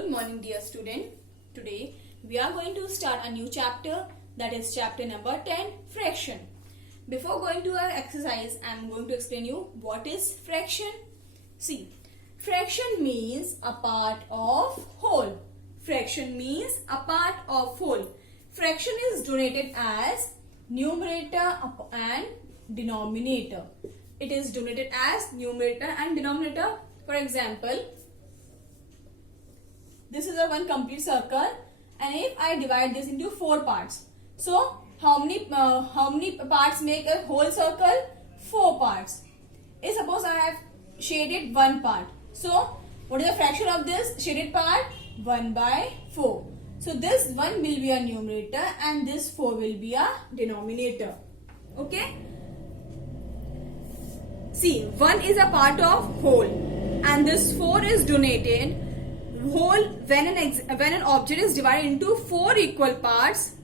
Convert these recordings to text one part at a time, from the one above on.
Good morning, dear student. Today we are going to start a new chapter, that is chapter number 10, fraction. Before going to our exercise, I am going to explain you what is fraction. See, fraction means a part of whole. Fraction means a part of whole. Fraction is denoted as numerator and denominator. It is denoted as numerator and denominator. For example, this is a one complete circle, and if I divide this into 4 parts, so how many parts make a whole circle? 4 parts. If suppose I have shaded one part, so what is the fraction of this shaded part? 1 by 4. So this 1 will be a numerator and this 4 will be a denominator. Okay. See, 1 is a part of whole and this 4 is denoted whole when an object is divided into 4 equal parts.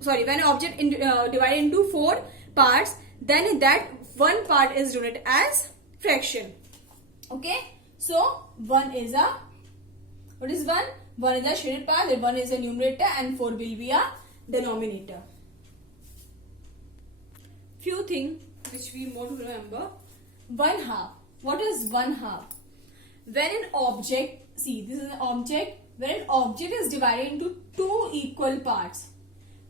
Sorry, when an object divided into 4 parts, then that one part is denoted as fraction. Okay. So 1 is a, what is 1? 1 is a shaded part, and 1 is a numerator and 4 will be a denominator. Few things which we more to remember. 1/2. What is 1/2? When an object, see, this is an object. When an object is divided into 2 equal parts,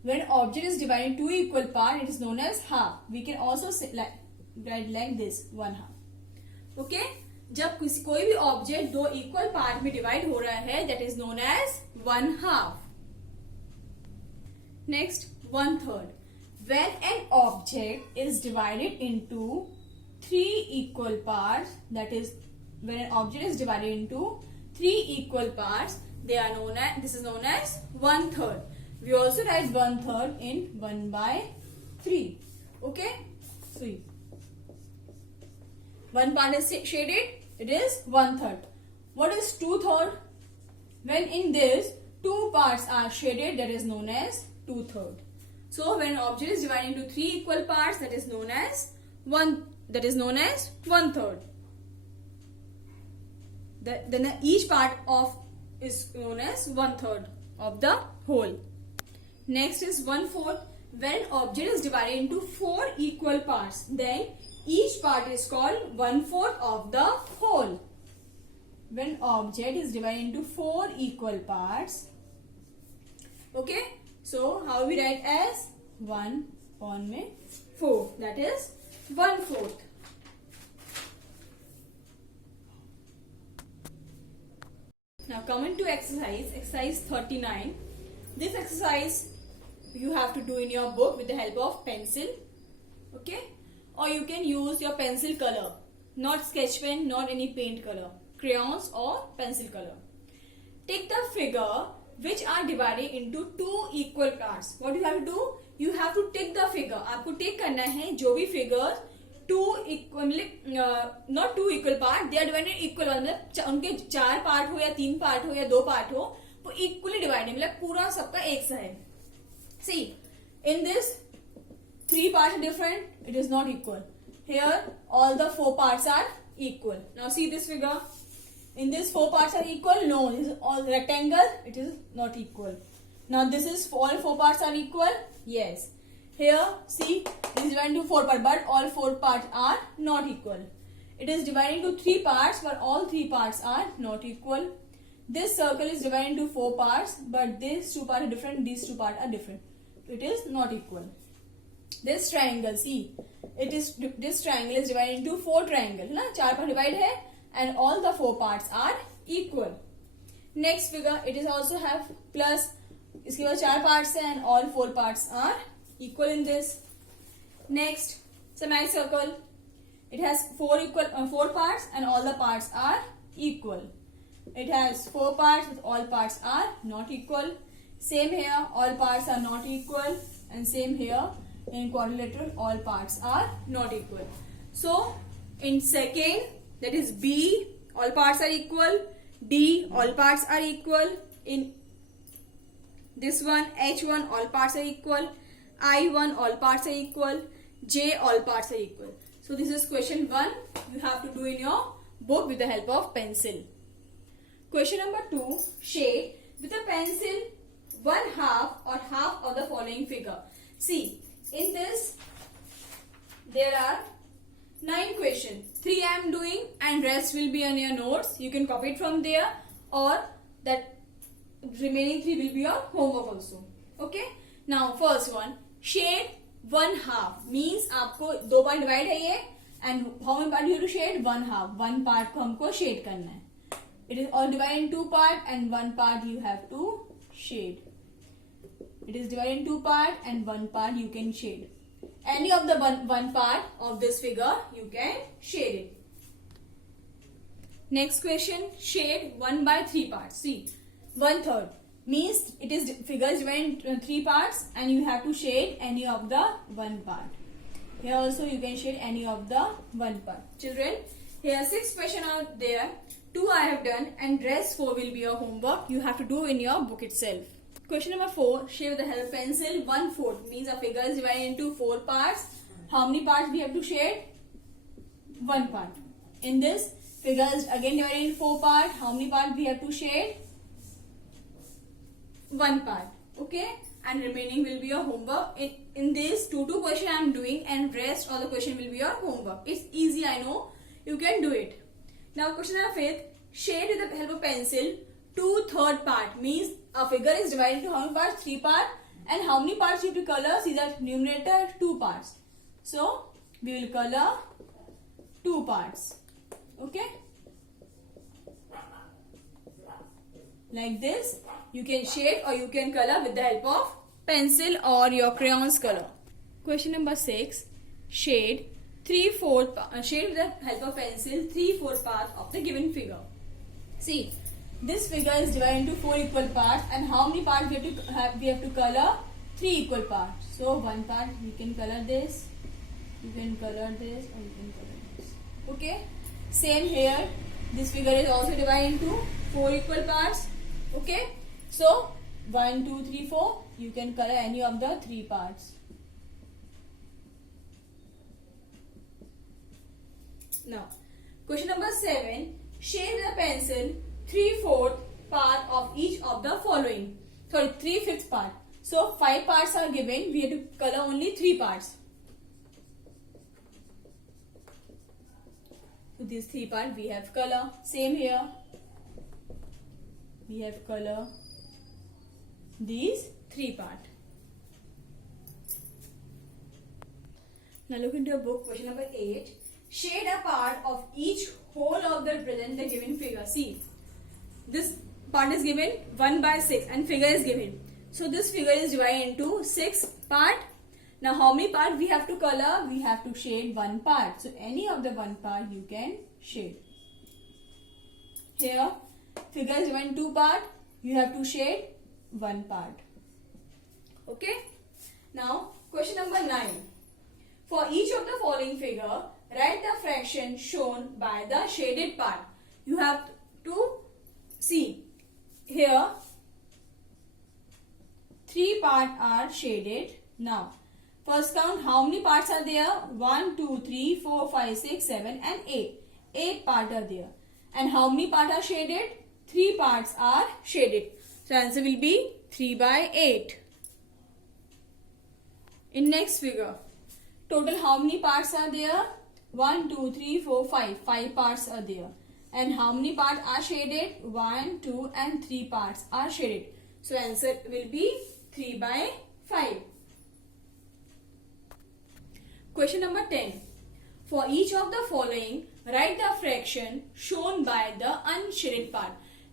when an object is divided into 2 equal parts, it is known as half. We can also say write like this, 1/2. Okay? जब कोई भी object 2 equal part में divide हो रहा है, that is known as 1/2. Next, 1/3. When an object is divided into 3 equal parts, that is, when an object is divided into 3 equal parts, they are known as, this is known as 1/3. We also write 1/3 in 1 by 3. Okay? See, one part is shaded, it is 1/3. What is 2/3? When in this 2 parts are shaded, that is known as 2/3. So when an object is divided into 3 equal parts, that is known as 1/3. Then each part of is known as 1/3 of the whole. Next is 1/4. When an object is divided into 4 equal parts, then each part is called 1/4 of the whole. When object is divided into 4 equal parts, okay, so how we write as 1/4, that is 1/4. Now coming to exercise 39. This exercise you have to do in your book with the help of pencil. Okay, or you can use your pencil color, not sketch pen, not any paint color, crayons or pencil color. Take the figure which are divided into 2 equal parts. What you have to do? You have to take the figure. आपको take करना है जो भी figures 2 equal, not 2 equal part, they are divided equal, मतलब उनके 4 part हो या 3 part हो या 2 पार्ट हो, वो equally divided, मतलब पूरा सबका एक सा है. See, in this 3 parts are different, it is not equal. Here all the 4 parts are equal. Now see this figure. In this 4 parts are equal? No, this is all rectangle, it is not equal. Now this is all 4 parts are equal? Yes. Here see, it is divided into 4 parts, but all 4 parts are not equal. It is divided into 3 parts, but all 3 parts are not equal. This circle is divided into 4 parts, but these 2 parts are different, these 2 parts are different. It is not equal. This triangle, see, this triangle is divided into 4 triangles, ना 4 part divide है, and all the 4 parts are equal. Next figure, it is also have plus, इसके बाद 4 parts है, and all 4 parts are equal in this. Next, semicircle, it has 4 parts and all the parts are equal. It has 4 parts with all parts are not equal. Same here, all parts are not equal, and same here in quadrilateral, all parts are not equal. So in second, that is B, all parts are equal. D, all parts are equal. In this one, H1, all parts are equal. I1, all parts are equal. J, all parts are equal. So this is question 1. You have to do in your book with the help of pencil. Question number 2. Shade with a pencil one half or half of the following figure. See, in this there are 9 questions. 3 I am doing and rest will be on your notes. You can copy it from there, or that remaining 3 will be your homework also. Okay. Now first one, shade one half means आपको 2 part divide है ये, and how many part you have to shade? One half. One part को हमको shade करना है. It is all divided in 2 part and 1 part you have to shade. It is divided in 2 part and 1 part you can shade. Any of the one part of this figure you can shade it. Next question, shade 1 by 3 parts. See, 1/3 means it is figure is divided in 3 parts and you have to shade any of the 1 part. Here also you can shade any of the 1 part. Children, here 6 questions are there. 2 I have done and rest 4 will be your homework. You have to do in your book itself. Question number 4, shade with the help of pencil 1/4 means a figure is divided into 4 parts. How many parts we have to shade? 1 part. In this figure is again divided into 4 parts. How many parts we have to shade? 1 part. Okay, and remaining will be your homework. In this 2 question I am doing and rest all the question will be your homework. It's easy, I know. You can do it. Now question number 5, shade with the help of pencil 2/3 part means a figure is divided into how many parts? 3 parts. And how many parts you have to color? See that numerator 2 parts. So we will color 2 parts. Okay. Like this. You can shade or you can color with the help of pencil or your crayons color. Question number 6. Shade 3/4 shade with the help of pencil 3/4 part of the given figure. See, this figure is divided into 4 equal parts and how many parts we have to color? 3 equal parts. So 1 part we can color this, you can color this, or you can color this. Okay. Same here. This figure is also divided into 4 equal parts. Okay. So 1, 2, 3, 4. You can color any of the 3 parts. Now, question number 7. Shade with a pencil 3/4 part of each of the following. Sorry, 3/5 part. So 5 parts are given. We have to color only 3 parts. So these 3 parts we have color. Same here. We have color these 3 parts. Now look into your book. Question number 8. Shade a part of each whole of the represent the given figure. See, this part is given 1 by 6 and figure is given. So this figure is divided into 6 part. Now how many part we have to color? We have to shade 1 part. So any of the 1 part you can shade. Here figure is divided into 2 part. You have to shade 1 part. Okay. Now question number 9. For each of the following figure, write the fraction shown by the shaded part. You have to see here 3 parts are shaded. Now first count how many parts are there? 1, 2, 3, 4, 5, 6, 7 and 8. 8 parts are there. And how many parts are shaded? 3 parts are shaded. So answer will be 3 by 8. In next figure, total how many parts are there? 1, 2, 3, 4, 5. 5 parts are there. And how many parts are shaded? 1, 2 and 3 parts are shaded. So answer will be 3 by 5. Question number 10. For each of the following, write the fraction shown by the unshaded part.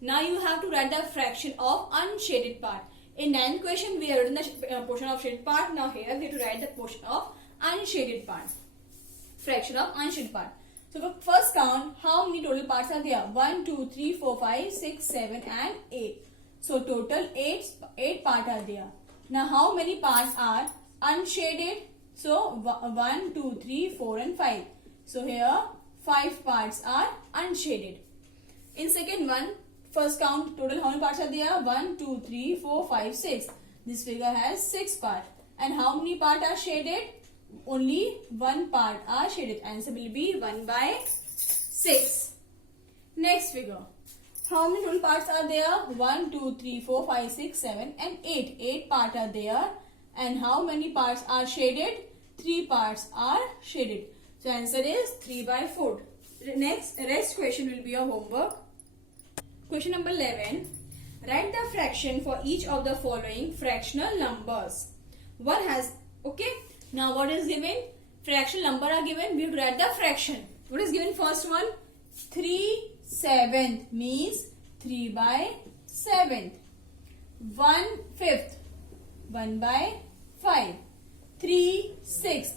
Now you have to write the fraction of unshaded part. In 9th question, we have written the portion of shaded part. Now here we have to write the portion of unshaded part. Fraction of unshaded part. So for first count, how many total parts are there? 1, 2, 3, 4, 5, 6, 7 and 8. So total 8 parts are there. Now how many parts are unshaded? So 1, 2, 3, 4 and 5. So here 5 parts are unshaded. In second one, first count total how many parts are there? 1, 2, 3, 4, 5, 6. This figure has 6 parts. And how many parts are shaded? Only 1 part are shaded. Answer will be 1 by 6. Next figure. How many total parts are there? 1, 2, 3, 4, 5, 6, 7 and 8. 8 parts are there. And how many parts are shaded? 3 parts are shaded. So answer is 3 by 4. Next, rest question will be your homework. Question number 11. Write the fraction for each of the following fractional numbers. One has, okay. Now what is given? Fractional number are given. We have to write the fraction. What is given first one? 3/7 means 3 by 7. 1/5, 1 by 5. 3/6,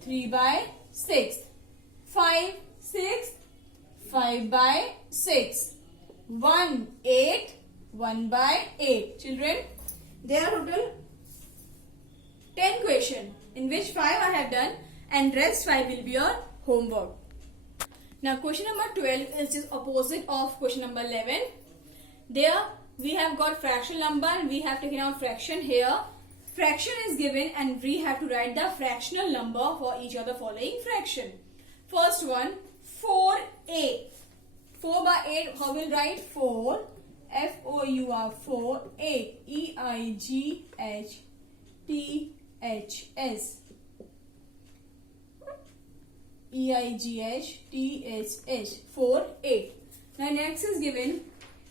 3 by 6. 5/6, 5 by 6. 1/8, 1 by 8. Children, there are total 10 questions, in which 5 I have done and rest 5 will be your homework. Now question number 12 is just opposite of question number 11. There we have got fractional number and we have taken out fraction. Here fraction is given and we have to write the fractional number for each of the following fraction. First one, 4a. 4 by 8, how will write? 4, F-O-U-R, 4, 8, E-I-G-H-T-H-S. E-I-G-H-T-H-H, 4, 8. Now next is given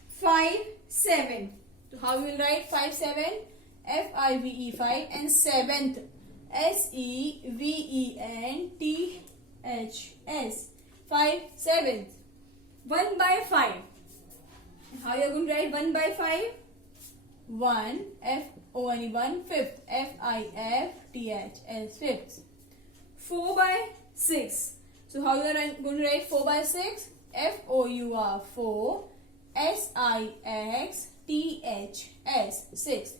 5, 7. So how we will write 5, 7? F-I-V-E, 5 and 7th, S-E-V-E-N-T-H-S, 5, 7th. 1 by 5. How you are going to write 1 by 5? 1, F-O-N-E, 1, 5th, F-I-F-T-H-S, 5th. 4 by 6. So how you are going to write 4 by 6? F-O-U-R, 4, S-I-X-T-H-S, 6.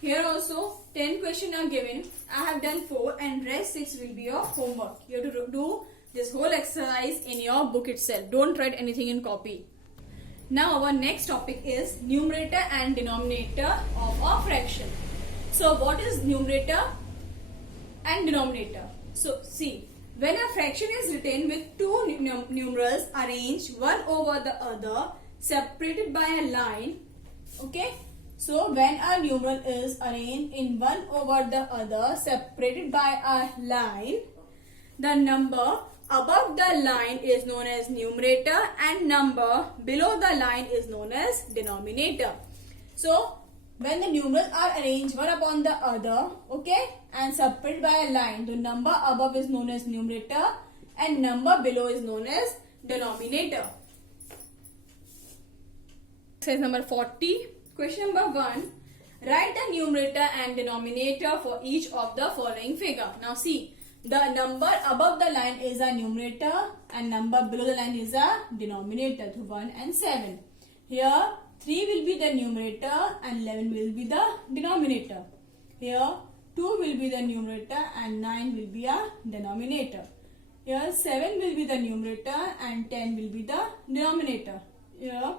Here also 10 questions are given. I have done 4 and rest 6 will be your homework. You have to do this whole exercise in your book itself. Don't write anything in copy. Now our next topic is numerator and denominator of a fraction. So what is numerator and denominator? So see, when a fraction is written with two numerals arranged one over the other, separated by a line, okay. So when a numeral is arranged in one over the other, separated by a line, the number above the line is known as numerator and number below the line is known as denominator. So when the numerals are arranged one upon the other, okay, and separated by a line, the number above is known as numerator and number below is known as denominator. Exercise number 40. Question number 1. Write the numerator and denominator for each of the following figure. Now see, the number above the line is a numerator and number below the line is a denominator, 1 and 7. Here 3 will be the numerator and 11 will be the denominator. Here 2 will be the numerator and 9 will be a denominator. Here 7 will be the numerator and 10 will be the denominator. Here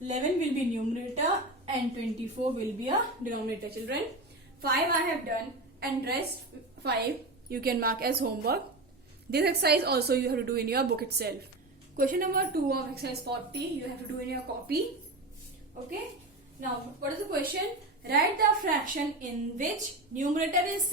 11 will be numerator and 24 will be a denominator. Children, 5 I have done and rest 5 you can mark as homework. This exercise also you have to do in your book itself. Question number 2 of exercise 40 you have to do in your copy. Okay. Now what is the question? Write the fraction in which numerator is